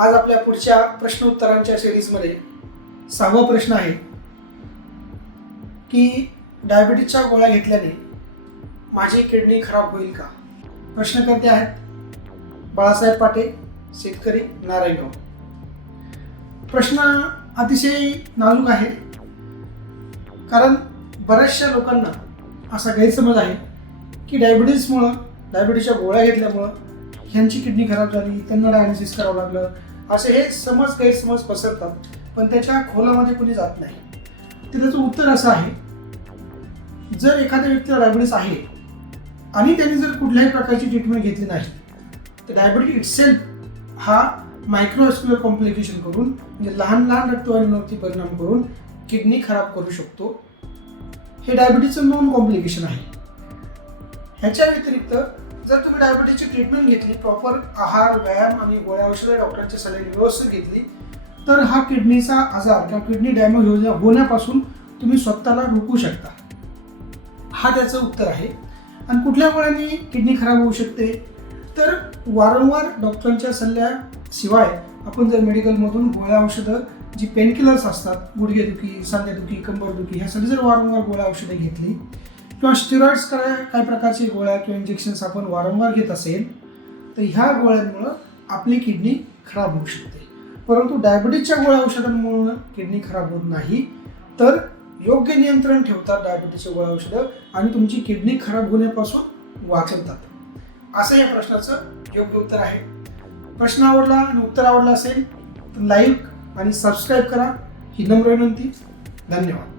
आज आपल्या पुढच्या प्रश्नोत्तरांच्या सिरीजमध्ये 6वा प्रश्न आहे की डायबिटीजच्या गोळ्या घेतल्याने माझी किडनी खराब होईल का? प्रश्नकर्ते आहेत बाळासाहेब पाटे, शेतकरी, नारायणगाव. प्रश्न अतिशय नाजूक आहे, कारण बऱ्याचशा लोकांना असा गैरसमज आहे की डायबिटीजच्या गोळ्या घेतल्यामुळं ह्यांची किडनी खराब झाली, त्यांना डायलिसिस करावं लागलं, असे हे गैरसमज पसरतात, पण त्याच्या खोलामध्ये कोणी जात नाही. तर त्याचं उत्तर असं आहे, जर एखाद्या व्यक्तीला डायबिटीस आहे आणि त्यांनी जर कुठल्याही प्रकारची ट्रीटमेंट घेतली नाही तर डायबिटीज इटसेल्फ हा मायक्रोव्हॅस्क्युलर कॉम्प्लिकेशन करून म्हणजे लहान रक्तवाहिनीवरती परिणाम करून किडनी खराब करू शकतो. हे डायबिटीजचं नॉन कॉम्प्लिकेशन आहे. ह्याच्या व्यतिरिक्त जर तुम्ही डायबिटीजची ट्रीटमेंट घेतली, प्रॉपर आहार, व्यायाम आणि गोळ्या औषधं डॉक्टरांच्या सल्ल्याने व्यवस्थित घेतली, तर हा किडनीचा आजार किंवा किडनी डॅमेज होण्यापासून तुम्ही स्वतःला रोखू शकता. हा त्याचं उत्तर आहे. आणि कुठल्या गोळ्यांनी किडनी खराब होऊ शकते, तर वारंवार डॉक्टरांच्या सल्ल्याशिवाय आपण जर मेडिकलमधून गोळ्या औषधं जी पेनकिलर्स असतात, गुडघेदुखी, सांधेदुखी, कंबरदुखी, ह्यासाठी जर वारंवार गोळ्या औषधं घेतली किंवा स्टिरॉइड्स काही प्रकारची गोळ्या किंवा इंजेक्शन्स आपण वारंवार घेत असेल तर ह्या गोळ्यांमुळं आपली किडनी खराब होऊ शकते. परंतु डायबिटीजच्या गोळ्या औषधांमुळे किडनी खराब होत नाही, तर योग्य नियंत्रण ठेवतात डायबिटीजच्या गोळ्या औषधं आणि तुमची किडनी खराब होण्यापासून वाचवतात. असं या प्रश्नाचं योग्य उत्तर आहे. प्रश्न आवडला आणि उत्तर आवडलं असेल तर लाईक आणि सबस्क्राईब करा, ही नम्र विनंती. धन्यवाद.